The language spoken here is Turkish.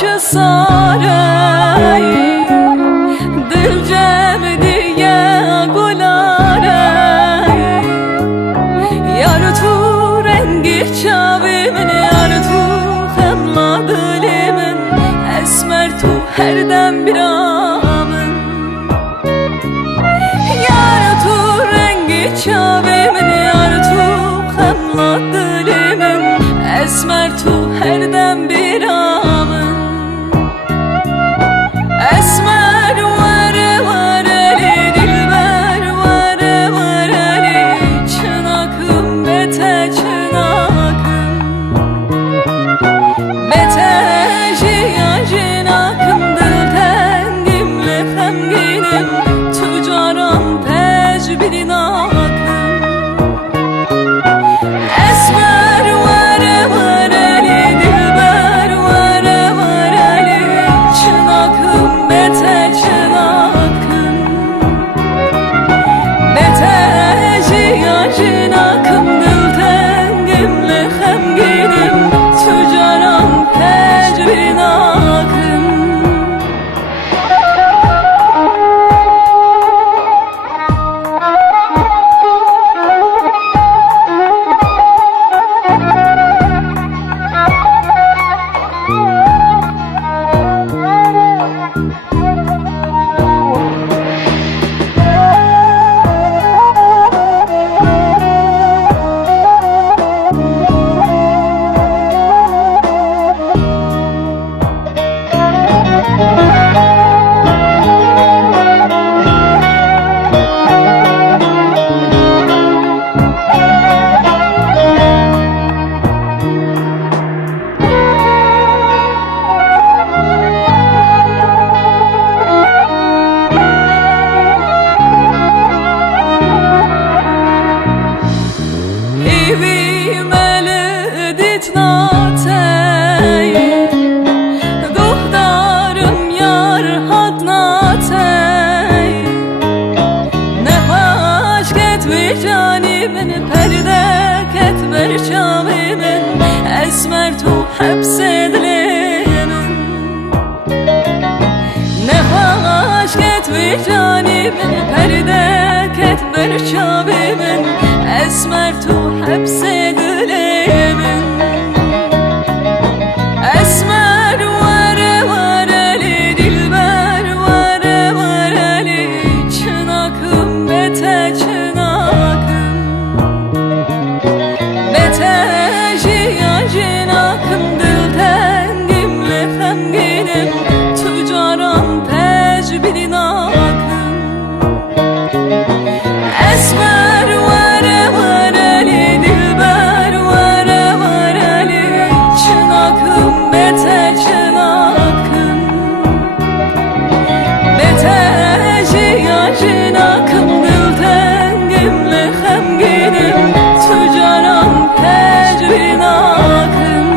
çı sare dil cem diye gulare yar tu rengi çavimin yar tu xemla dilimin esmer tu her dem bir amın yar tu rengi çavimin yar tu xemla dilimin esmer tu her dem bir amın esmer vare vareli dilber vare vareli çınakım bete çınakım bete jiyan jinakım dil tengimle xemginim tucaram tecbidin akım esmer vare vareli dilber vare vareli çınakım bete çınakım bete jiyan jinakım dil tengimle xemginim tucaram tecbidin akım perde ketmer çavimin esmer tu hepsedilimin ne hoş ketvi canimin perde ketmer çavimin esmer tu hepsedilimin esmer vare vareli dilber vare vareli çınakım bete çınakım bete jiyan jinakım dil tengimle xemginim tucaram tecbidin akım esmer vare vareli dilber vare vareli çınakım bete çınakım bete jiyan jinakım dil tengimle xemginim tucaram tecbidin akım